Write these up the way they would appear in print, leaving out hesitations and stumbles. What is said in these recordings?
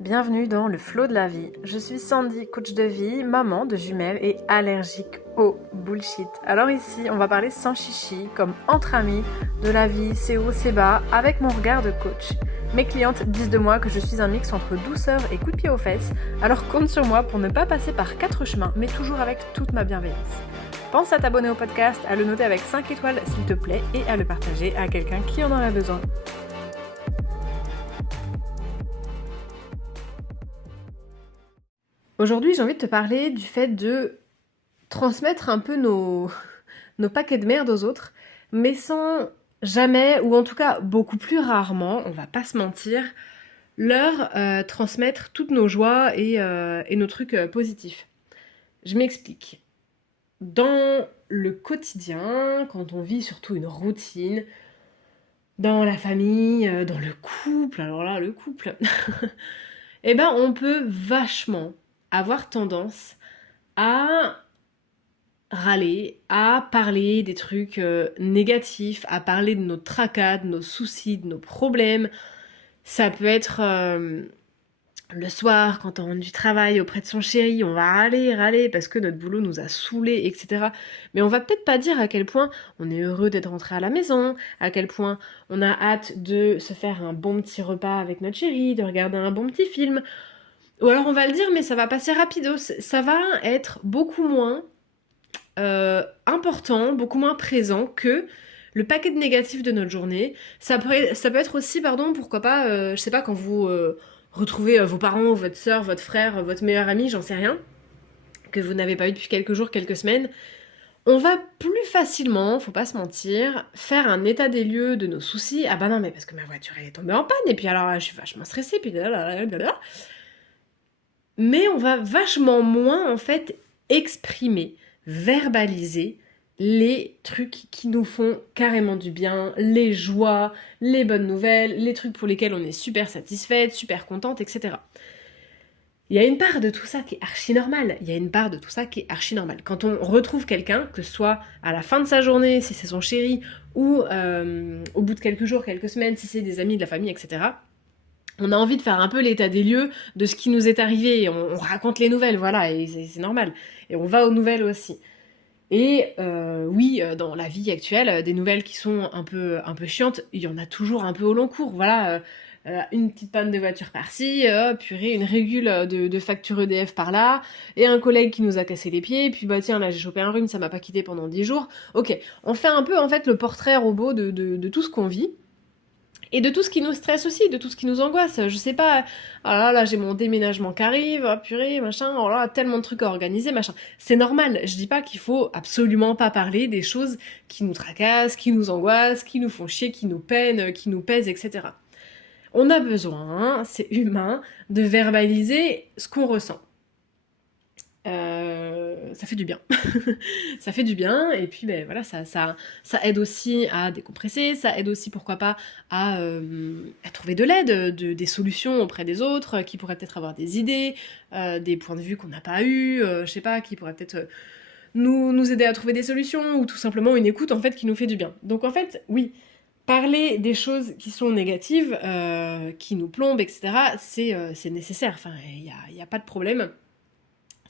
Bienvenue dans le flow de la vie. Je suis Sandy, coach de vie, maman de jumelles et allergique au bullshit. Alors ici, on va parler sans chichi, comme entre amis, de la vie, c'est haut, c'est bas, avec mon regard de coach. Mes clientes disent de moi que je suis un mix entre douceur et coup de pied aux fesses, alors compte sur moi pour ne pas passer par 4 chemins, mais toujours avec toute ma bienveillance. Pense à t'abonner au podcast, à le noter avec 5 étoiles s'il te plaît et à le partager à quelqu'un qui en aurait besoin. Aujourd'hui, j'ai envie de te parler du fait de transmettre un peu nos paquets de merde aux autres, mais sans jamais, ou en tout cas beaucoup plus rarement, on va pas se mentir, leur transmettre toutes nos joies et nos trucs positifs. Je m'explique. Dans le quotidien, quand on vit surtout une routine, dans la famille, dans le couple, alors là, le couple, eh ben on peut vachement avoir tendance à râler, à parler des trucs négatifs, à parler de nos tracas, de nos soucis, de nos problèmes. Ça peut être le soir, quand on rentre du travail auprès de son chéri, on va râler parce que notre boulot nous a saoulés, etc. Mais on va peut-être pas dire à quel point on est heureux d'être rentré à la maison, à quel point on a hâte de se faire un bon petit repas avec notre chéri, de regarder un bon petit film. Ou alors on va le dire, mais ça va passer rapido. Ça va être beaucoup moins important, beaucoup moins présent que le paquet de négatifs de notre journée. Ça peut être aussi, pourquoi pas, je sais pas, quand vous retrouvez vos parents, votre soeur, votre frère, votre meilleur ami, j'en sais rien, que vous n'avez pas eu depuis quelques jours, quelques semaines, on va plus facilement, faut pas se mentir, faire un état des lieux de nos soucis. Ah bah non, mais parce que ma voiture elle est tombée en panne, et puis alors je suis vachement stressée, puis blablabla. Mais on va vachement moins en fait exprimer, verbaliser les trucs qui nous font carrément du bien, les joies, les bonnes nouvelles, les trucs pour lesquels on est super satisfaite, super contente, etc. Il y a une part de tout ça qui est archi normale. Quand on retrouve quelqu'un, que ce soit à la fin de sa journée, si c'est son chéri, ou au bout de quelques jours, quelques semaines, si c'est des amis, de la famille, etc., on a envie de faire un peu l'état des lieux de ce qui nous est arrivé. On raconte les nouvelles, voilà, et c'est normal. Et on va aux nouvelles aussi. Et oui, dans la vie actuelle, des nouvelles qui sont un peu chiantes, il y en a toujours un peu au long cours. Voilà, une petite panne de voiture par-ci, purée, une régule de facture EDF par-là, et un collègue qui nous a cassé les pieds, et puis bah tiens, là j'ai chopé un rhume, ça m'a pas quitté pendant 10 jours. Ok, on fait un peu en fait le portrait robot de tout ce qu'on vit. Et de tout ce qui nous stresse aussi, de tout ce qui nous angoisse. Je sais pas, ah là j'ai mon déménagement qui arrive, oh purée, machin, oh là, tellement de trucs à organiser, machin. C'est normal, je dis pas qu'il faut absolument pas parler des choses qui nous tracassent, qui nous angoissent, qui nous font chier, qui nous peinent, qui nous pèsent, etc. On a besoin, c'est humain, de verbaliser ce qu'on ressent. Ça fait du bien. Ça fait du bien, et puis ben voilà, ça aide aussi à décompresser, ça aide aussi pourquoi pas à trouver de l'aide, des solutions auprès des autres, qui pourraient peut-être avoir des idées, des points de vue qu'on n'a pas eu, je sais pas, qui pourraient peut-être nous aider à trouver des solutions, ou tout simplement une écoute en fait qui nous fait du bien. Donc en fait, oui, parler des choses qui sont négatives, qui nous plombent, etc., c'est nécessaire, enfin, il y a pas de problème.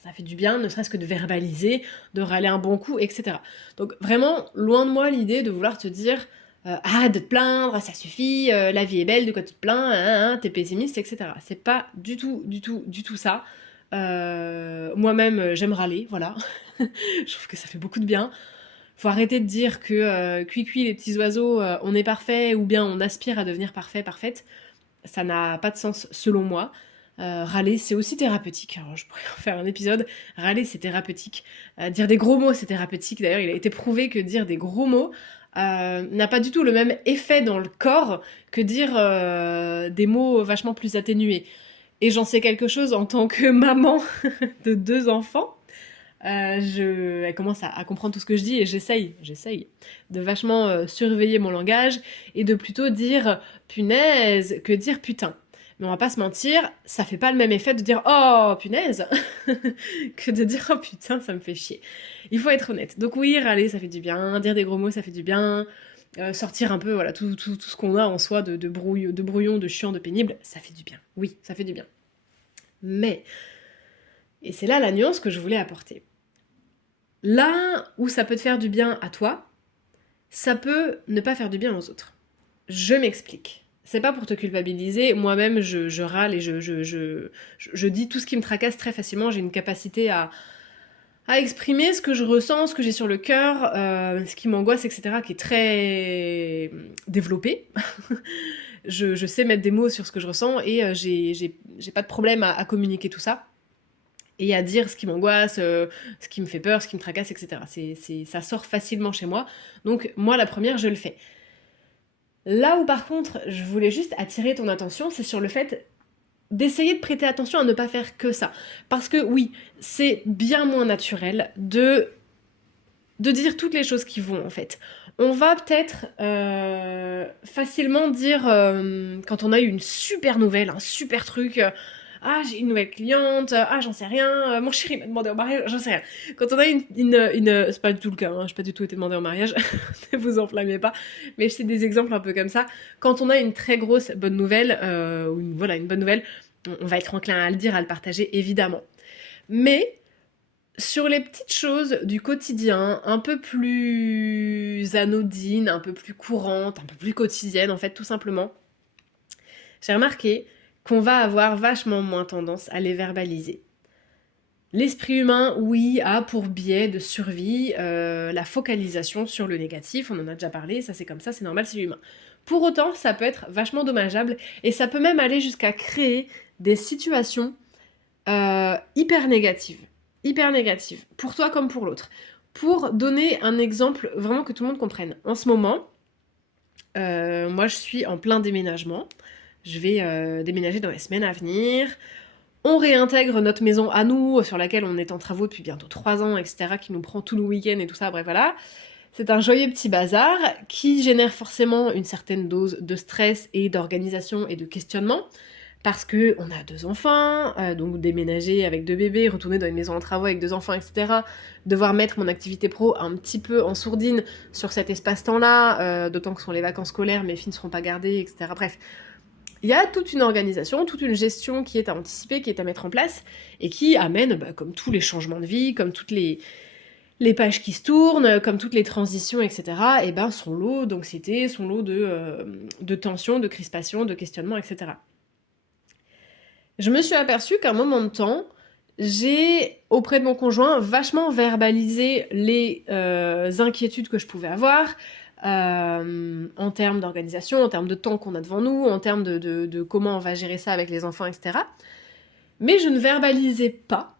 Ça fait du bien, ne serait-ce que de verbaliser, de râler un bon coup, etc. Donc vraiment, loin de moi l'idée de vouloir te dire de te plaindre, ça suffit, la vie est belle, de quoi tu te plains, t'es pessimiste, etc. C'est pas du tout ça. Moi-même, j'aime râler, voilà. Je trouve que ça fait beaucoup de bien. Faut arrêter de dire que cuicui les petits oiseaux, on est parfait, ou bien on aspire à devenir parfait, parfaite. Ça n'a pas de sens selon moi. Râler, c'est aussi thérapeutique. Alors, je pourrais en faire un épisode. Râler, c'est thérapeutique. Dire des gros mots, c'est thérapeutique. D'ailleurs, il a été prouvé que dire des gros mots n'a pas du tout le même effet dans le corps que dire des mots vachement plus atténués. Et j'en sais quelque chose en tant que maman de 2 enfants. Elle commence à comprendre tout ce que je dis, et j'essaye de vachement surveiller mon langage et de plutôt dire punaise que dire putain. Mais on va pas se mentir, ça fait pas le même effet de dire oh punaise que de dire oh putain, ça me fait chier. Il faut être honnête. Donc oui, râler ça fait du bien, dire des gros mots ça fait du bien, sortir un peu voilà tout ce qu'on a en soi de brouillon, de chiant, de pénible, ça fait du bien. Oui, ça fait du bien. Mais, et c'est là la nuance que je voulais apporter, là où ça peut te faire du bien à toi, ça peut ne pas faire du bien aux autres. Je m'explique. C'est pas pour te culpabiliser, moi-même je râle et je dis tout ce qui me tracasse très facilement, j'ai une capacité à exprimer ce que je ressens, ce que j'ai sur le cœur, ce qui m'angoisse, etc., qui est très développée. je sais mettre des mots sur ce que je ressens et j'ai pas de problème à communiquer tout ça et à dire ce qui m'angoisse, ce qui me fait peur, ce qui me tracasse, etc. Ça sort facilement chez moi, donc moi la première je le fais. Là où par contre je voulais juste attirer ton attention, c'est sur le fait d'essayer de prêter attention à ne pas faire que ça. Parce que oui, c'est bien moins naturel de dire toutes les choses qui vont en fait. On va peut-être facilement dire, quand on a eu une super nouvelle, un super truc, ah j'ai une nouvelle cliente, ah j'en sais rien, mon chéri m'a demandé en mariage, j'en sais rien. Quand on a c'est pas du tout le cas, hein, j'ai pas du tout été demandé en mariage, ne vous enflammez pas, mais c'est des exemples un peu comme ça. Quand on a une très grosse bonne nouvelle, voilà une bonne nouvelle, on va être enclin à le dire, à le partager évidemment. Mais sur les petites choses du quotidien, un peu plus anodines, un peu plus courantes, un peu plus quotidiennes en fait tout simplement, j'ai remarqué qu'on va avoir vachement moins tendance à les verbaliser. L'esprit humain, oui, a pour biais de survie la focalisation sur le négatif, on en a déjà parlé, ça c'est comme ça, c'est normal, c'est humain. Pour autant, ça peut être vachement dommageable et ça peut même aller jusqu'à créer des situations hyper négatives. Hyper négatives, pour toi comme pour l'autre. Pour donner un exemple vraiment que tout le monde comprenne. En ce moment, moi je suis en plein déménagement. Je vais déménager dans les semaines à venir. On réintègre notre maison à nous, sur laquelle on est en travaux depuis bientôt 3 ans, etc., qui nous prend tout le week-end et tout ça, bref voilà. C'est un joyeux petit bazar qui génère forcément une certaine dose de stress et d'organisation et de questionnement. Parce que on a 2 enfants, donc déménager avec 2 bébés, retourner dans une maison en travaux avec 2 enfants, etc. Devoir mettre mon activité pro un petit peu en sourdine sur cet espace-temps-là, d'autant que ce sont les vacances scolaires, mes filles ne seront pas gardées, etc. Bref, il y a toute une organisation, toute une gestion qui est à anticiper, qui est à mettre en place, et qui amène, comme tous les changements de vie, comme toutes les pages qui se tournent, comme toutes les transitions, etc., et son lot d'anxiété, son lot de tension, de crispation, de questionnement, etc. Je me suis aperçue qu'à un moment de temps, j'ai, auprès de mon conjoint, vachement verbalisé les inquiétudes que je pouvais avoir, en termes d'organisation, en termes de temps qu'on a devant nous, en termes de comment on va gérer ça avec les enfants, etc. Mais je ne verbalisais pas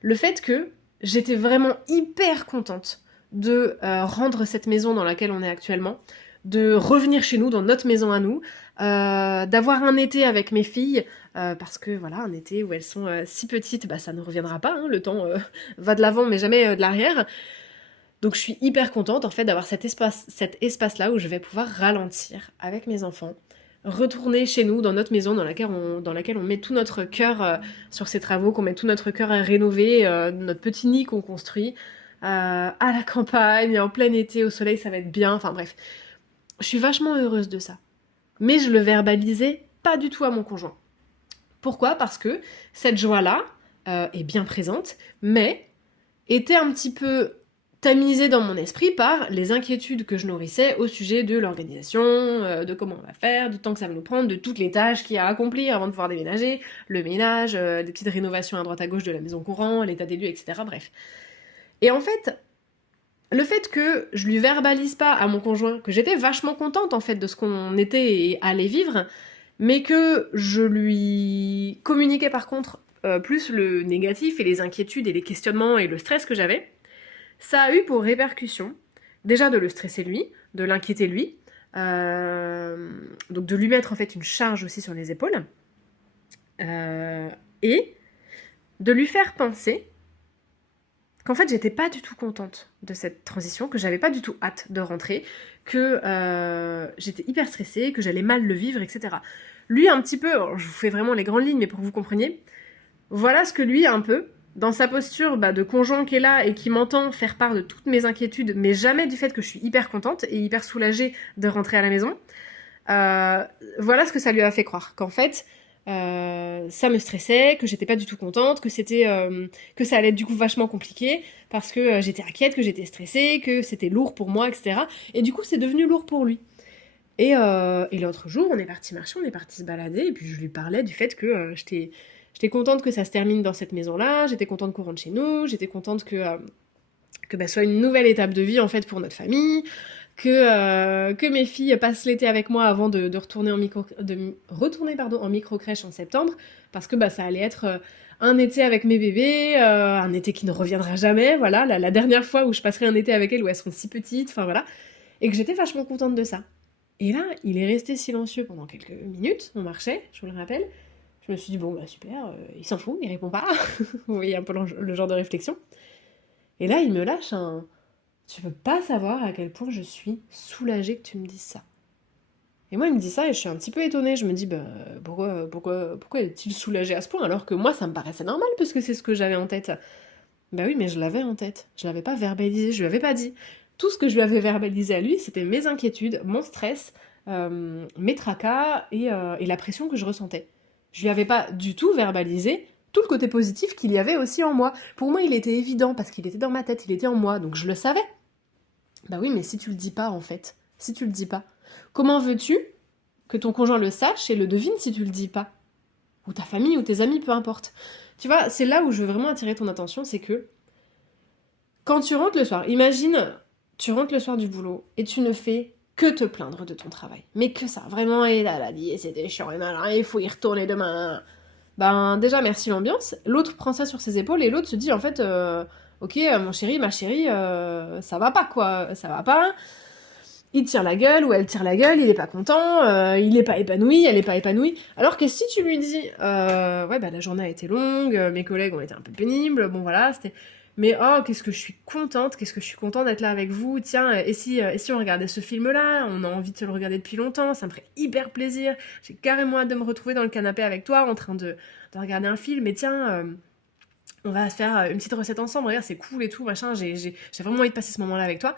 le fait que j'étais vraiment hyper contente de rendre cette maison dans laquelle on est actuellement, de revenir chez nous, dans notre maison à nous, d'avoir un été avec mes filles, parce que voilà, un été où elles sont si petites, ça ne reviendra pas, hein, le temps va de l'avant mais jamais de l'arrière. Donc je suis hyper contente en fait d'avoir cet espace-là où je vais pouvoir ralentir avec mes enfants, retourner chez nous, dans notre maison dans laquelle on met tout notre cœur sur ces travaux, qu'on met tout notre cœur à rénover, notre petit nid qu'on construit, à la campagne, en plein été, au soleil, ça va être bien, enfin bref. Je suis vachement heureuse de ça. Mais je le verbalisais pas du tout à mon conjoint. Pourquoi ? Parce que cette joie-là est bien présente, mais était un petit peu tamisée dans mon esprit par les inquiétudes que je nourrissais au sujet de l'organisation, de comment on va faire, du temps que ça va nous prendre, de toutes les tâches qu'il y a à accomplir avant de pouvoir déménager, le ménage, des petites rénovations à droite à gauche de la maison courante, l'état des lieux, etc. Bref. Et en fait, le fait que je lui verbalise pas à mon conjoint que j'étais vachement contente en fait de ce qu'on était et allait vivre, mais que je lui communiquais par contre plus le négatif et les inquiétudes et les questionnements et le stress que j'avais, ça a eu pour répercussion déjà de le stresser lui, de l'inquiéter lui, donc de lui mettre en fait une charge aussi sur les épaules, et de lui faire penser qu'en fait j'étais pas du tout contente de cette transition, que j'avais pas du tout hâte de rentrer, que j'étais hyper stressée, que j'allais mal le vivre, etc. Lui un petit peu, alors, je vous fais vraiment les grandes lignes mais pour que vous compreniez, voilà ce que lui un peu, dans sa posture de conjoint qui est là et qui m'entend faire part de toutes mes inquiétudes, mais jamais du fait que je suis hyper contente et hyper soulagée de rentrer à la maison, voilà ce que ça lui a fait croire, qu'en fait ça me stressait, que j'étais pas du tout contente, que ça allait être du coup vachement compliqué parce que j'étais inquiète, que j'étais stressée, que c'était lourd pour moi, etc. Et du coup, c'est devenu lourd pour lui. Et l'autre jour, on est parti marcher, on est parti se balader, et puis je lui parlais du fait que j'étais contente que ça se termine dans cette maison-là, j'étais contente qu'on rentre chez nous, j'étais contente que bah, soit une nouvelle étape de vie en fait pour notre famille, que mes filles passent l'été avec moi avant de retourner en micro-crèche en septembre, parce que bah, ça allait être un été avec mes bébés, un été qui ne reviendra jamais, voilà, la dernière fois où je passerai un été avec elles où elles seront si petites, enfin voilà, et que j'étais vachement contente de ça. Et là, il est resté silencieux pendant quelques minutes, on marchait, je vous le rappelle. Je me suis dit, bon bah super, il s'en fout, il répond pas. Vous voyez un peu le genre de réflexion. Et là, il me lâche un... Tu peux pas savoir à quel point je suis soulagée que tu me dises ça. Et moi, il me dit ça et je suis un petit peu étonnée. Je me dis, bah, pourquoi est-il soulagé à ce point alors que moi, ça me paraissait normal parce que c'est ce que j'avais en tête. Bah oui, mais je l'avais en tête. Je l'avais pas verbalisé, je lui avais pas dit. Tout ce que je lui avais verbalisé à lui, c'était mes inquiétudes, mon stress, mes tracas et la pression que je ressentais. Je lui avais pas du tout verbalisé tout le côté positif qu'il y avait aussi en moi. Pour moi, il était évident parce qu'il était dans ma tête, il était en moi, donc je le savais. Bah oui, mais si tu le dis pas en fait, si tu le dis pas, comment veux-tu que ton conjoint le sache et le devine si tu le dis pas? Ou ta famille ou tes amis, peu importe. Tu vois, c'est là où je veux vraiment attirer ton attention, c'est que quand tu rentres le soir, imagine, tu rentres le soir du boulot et tu ne fais que te plaindre de ton travail. Mais que ça, vraiment, et là, la vie, c'était chiant, et malin, il faut y retourner demain. Ben, déjà, merci l'ambiance. L'autre prend ça sur ses épaules et l'autre se dit, en fait, ok, mon chéri, ma chérie, ça va pas, quoi, ça va pas. Il tire la gueule ou elle tire la gueule, il est pas content, il est pas épanoui, elle est pas épanouie. Alors que si tu lui dis, ouais, bah la journée a été longue, mes collègues ont été un peu pénibles, bon voilà, c'était. Mais oh, qu'est-ce que je suis contente, qu'est-ce que je suis contente d'être là avec vous, tiens, et si on regardait ce film-là, on a envie de se le regarder depuis longtemps, ça me ferait hyper plaisir, j'ai carrément hâte de me retrouver dans le canapé avec toi en train de regarder un film, et tiens, on va se faire une petite recette ensemble, regarde, c'est cool et tout, machin, j'ai vraiment envie de passer ce moment-là avec toi.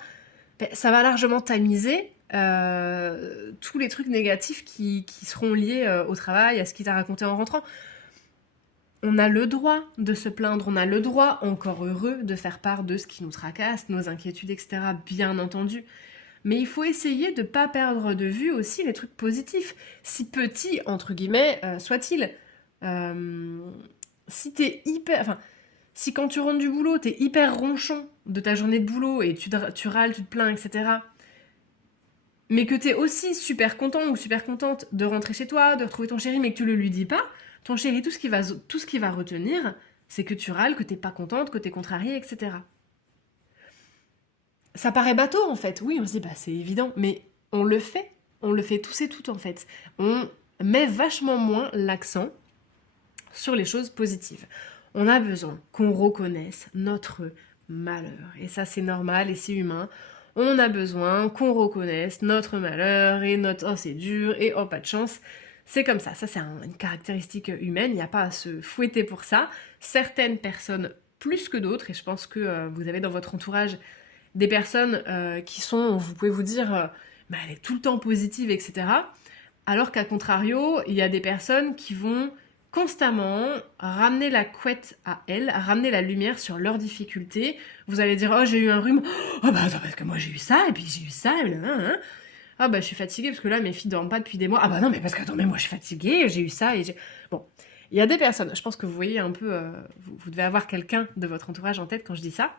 Ben, ça va largement tamiser tous les trucs négatifs qui seront liés au travail, à ce qu'il t'a raconté en rentrant. On a le droit de se plaindre, on a le droit, encore heureux, de faire part de ce qui nous tracasse, nos inquiétudes, etc. Bien entendu. Mais il faut essayer de ne pas perdre de vue aussi les trucs positifs, si petits, entre guillemets, soient-ils. Euh, si t'es hyper... Enfin, si quand tu rentres du boulot, t'es hyper ronchon de ta journée de boulot et tu râles, tu te plains, etc., mais que t'es aussi super content ou super contente de rentrer chez toi, de retrouver ton chéri, mais que tu le lui dis pas, ton chéri, tout ce qu'il va retenir, c'est que tu râles, que t'es pas contente, que t'es contrariée, etc. Ça paraît bateau en fait, oui, on se dit bah c'est évident, mais on le fait tous et toutes en fait. On met vachement moins l'accent sur les choses positives. On a besoin qu'on reconnaisse notre malheur, et ça c'est normal et c'est humain. On a besoin qu'on reconnaisse notre malheur et notre oh c'est dur et oh pas de chance. C'est comme ça c'est une caractéristique humaine, il n'y a pas à se fouetter pour ça. Certaines personnes plus que d'autres, et je pense que vous avez dans votre entourage des personnes qui sont, vous pouvez vous dire, bah, elle est tout le temps positive, etc. Alors qu'à contrario, il y a des personnes qui vont constamment ramener la couette à elles, ramener la lumière sur leurs difficultés. Vous allez dire, oh j'ai eu un rhume, oh bah attends parce que moi j'ai eu ça, et puis j'ai eu ça, et blablabla. Ah bah je suis fatiguée parce que là mes filles dorment pas depuis des mois. Ah bah non mais parce que attends mais moi je suis fatiguée, j'ai eu ça et j'ai... Bon, il y a des personnes, je pense que vous voyez un peu, vous devez avoir quelqu'un de votre entourage en tête quand je dis ça.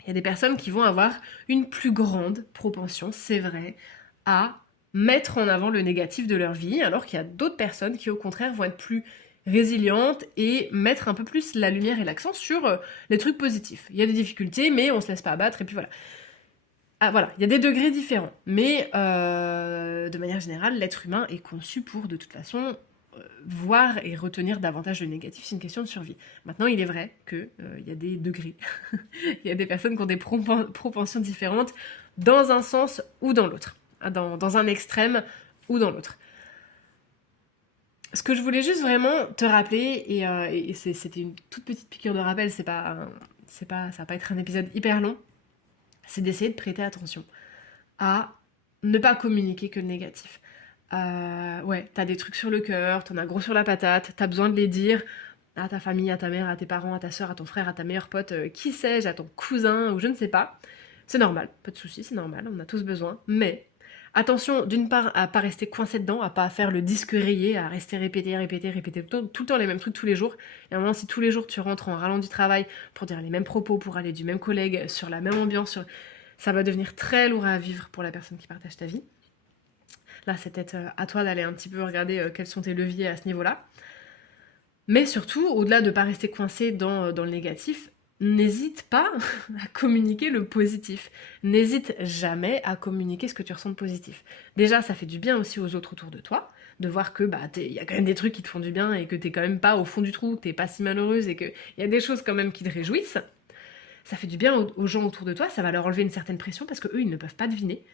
Il y a des personnes qui vont avoir une plus grande propension, c'est vrai, à mettre en avant le négatif de leur vie, alors qu'il y a d'autres personnes qui au contraire vont être plus résilientes et mettre un peu plus la lumière et l'accent sur les trucs positifs. Il y a des difficultés, mais on se laisse pas abattre, et puis voilà. Ah voilà, il y a des degrés différents, mais de manière générale, l'être humain est conçu pour, de toute façon, voir et retenir davantage le négatif, c'est une question de survie. Maintenant, il est vrai qu'il y a des degrés. Il y a des personnes qui ont des propensions différentes dans un sens ou dans l'autre, dans un extrême ou dans l'autre. Ce que je voulais juste vraiment te rappeler, et c'était une toute petite piqûre de rappel, ça va pas être un épisode hyper long, c'est d'essayer de prêter attention à ne pas communiquer que le négatif, Ouais, t'as des trucs sur le cœur, t'en as gros sur la patate, t'as besoin de les dire à ta famille, à ta mère, à tes parents, à ta soeur, à ton frère, à ta meilleure pote, qui sais-je, à ton cousin, ou je ne sais pas. C'est normal, pas de soucis, c'est normal, on a tous besoin. Mais attention, d'une part, à pas rester coincé dedans, à pas faire le disque rayé, à rester répéter tout le temps les mêmes trucs tous les jours. Et à un moment, si tous les jours tu rentres en rallant du travail pour dire les mêmes propos, pour aller du même collègue, sur la même ambiance, ça va devenir très lourd à vivre pour la personne qui partage ta vie. Là, c'est peut-être à toi d'aller un petit peu regarder quels sont tes leviers à ce niveau-là. Mais surtout, au-delà de ne pas rester coincé dans le négatif, n'hésite pas à communiquer le positif. N'hésite jamais à communiquer ce que tu ressens de positif. Déjà, ça fait du bien aussi aux autres autour de toi, de voir que y a quand même des trucs qui te font du bien et que t'es quand même pas au fond du trou, que t'es pas si malheureuse et qu'il y a des choses quand même qui te réjouissent. Ça fait du bien aux gens autour de toi, ça va leur enlever une certaine pression parce qu'eux, ils ne peuvent pas deviner.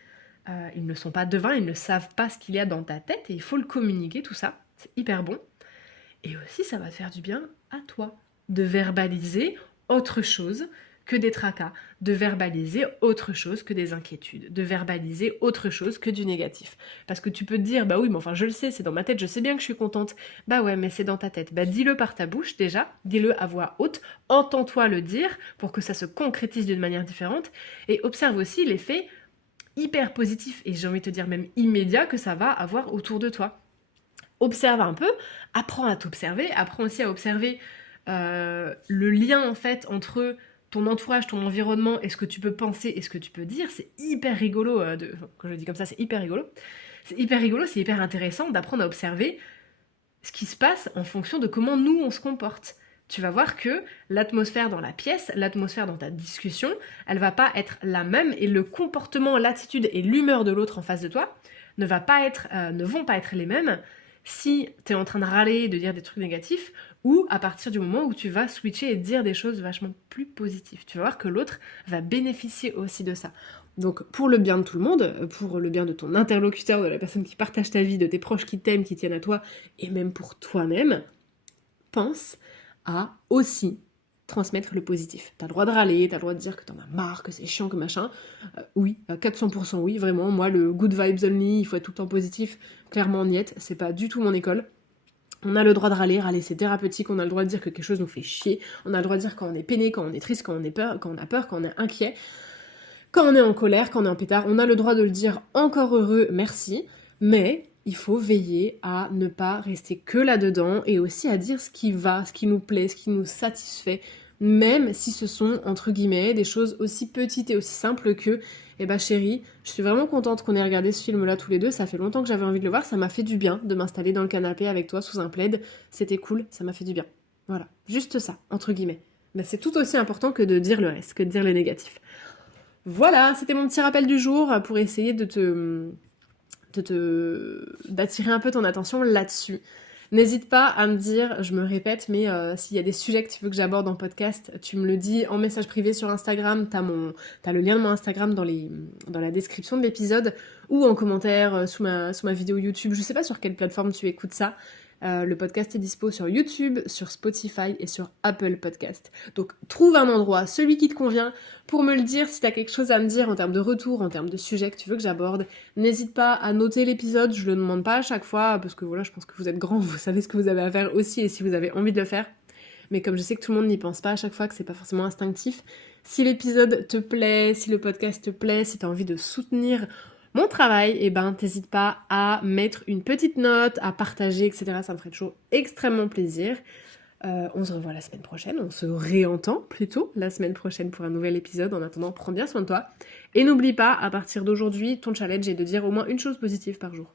Ils ne sont pas devins, ils ne savent pas ce qu'il y a dans ta tête et il faut le communiquer, tout ça. C'est hyper bon. Et aussi, ça va te faire du bien à toi de verbaliser autre chose que des tracas, de verbaliser autre chose que des inquiétudes, de verbaliser autre chose que du négatif. Parce que tu peux te dire, bah oui, mais enfin je le sais, c'est dans ma tête, je sais bien que je suis contente. Bah ouais, mais c'est dans ta tête. Bah dis-le par ta bouche déjà, dis-le à voix haute, entends-toi le dire pour que ça se concrétise d'une manière différente et observe aussi l'effet hyper positif et j'ai envie de te dire même immédiat que ça va avoir autour de toi. Observe un peu, apprends à t'observer, apprends aussi à observer le lien en fait entre ton entourage, ton environnement et ce que tu peux penser et ce que tu peux dire. C'est hyper rigolo, quand je le dis comme ça, c'est hyper rigolo. C'est hyper rigolo, c'est hyper intéressant d'apprendre à observer ce qui se passe en fonction de comment nous on se comporte. Tu vas voir que l'atmosphère dans la pièce, l'atmosphère dans ta discussion, elle va pas être la même et le comportement, l'attitude et l'humeur de l'autre en face de toi ne vont pas être les mêmes si tu es en train de râler, de dire des trucs négatifs, ou à partir du moment où tu vas switcher et dire des choses vachement plus positives. Tu vas voir que l'autre va bénéficier aussi de ça. Donc pour le bien de tout le monde, pour le bien de ton interlocuteur, de la personne qui partage ta vie, de tes proches qui t'aiment, qui tiennent à toi, et même pour toi-même, pense à aussi transmettre le positif. T'as le droit de râler, t'as le droit de dire que t'en as marre, que c'est chiant, que machin. Oui, à 400% oui, vraiment. Moi, le good vibes only, il faut être tout le temps positif, clairement niet, c'est pas du tout mon école. On a le droit de râler c'est thérapeutique, on a le droit de dire que quelque chose nous fait chier, on a le droit de dire quand on est peiné, quand on est triste, quand on a peur, quand on est inquiet, quand on est en colère, quand on est en pétard, on a le droit de le dire encore heureux, merci, mais il faut veiller à ne pas rester que là-dedans et aussi à dire ce qui va, ce qui nous plaît, ce qui nous satisfait, même si ce sont, entre guillemets, des choses aussi petites et aussi simples que eh ben chérie, je suis vraiment contente qu'on ait regardé ce film-là tous les deux, ça fait longtemps que j'avais envie de le voir, ça m'a fait du bien de m'installer dans le canapé avec toi sous un plaid, c'était cool, ça m'a fait du bien. Voilà, juste ça, entre guillemets. Mais c'est tout aussi important que de dire le reste, que de dire le négatif. Voilà, c'était mon petit rappel du jour pour essayer d'attirer un peu ton attention là-dessus. N'hésite pas à me dire, je me répète, mais s'il y a des sujets que tu veux que j'aborde en podcast, tu me le dis en message privé sur Instagram, t'as le lien de mon Instagram dans la description de l'épisode, ou en commentaire sous ma vidéo YouTube, je sais pas sur quelle plateforme tu écoutes ça. Le podcast est dispo sur YouTube, sur Spotify et sur Apple Podcast. Donc trouve un endroit, celui qui te convient, pour me le dire si t'as quelque chose à me dire en termes de retour, en termes de sujets que tu veux que j'aborde. N'hésite pas à noter l'épisode, je le demande pas à chaque fois, parce que voilà, je pense que vous êtes grands, vous savez ce que vous avez à faire aussi et si vous avez envie de le faire. Mais comme je sais que tout le monde n'y pense pas à chaque fois, que c'est pas forcément instinctif, si l'épisode te plaît, si le podcast te plaît, si t'as envie de soutenir mon travail, eh ben t'hésites pas à mettre une petite note, à partager, etc. Ça me ferait toujours extrêmement plaisir. On se revoit la semaine prochaine, on se réentend plutôt la semaine prochaine pour un nouvel épisode. En attendant, prends bien soin de toi. Et n'oublie pas, à partir d'aujourd'hui, ton challenge est de dire au moins une chose positive par jour.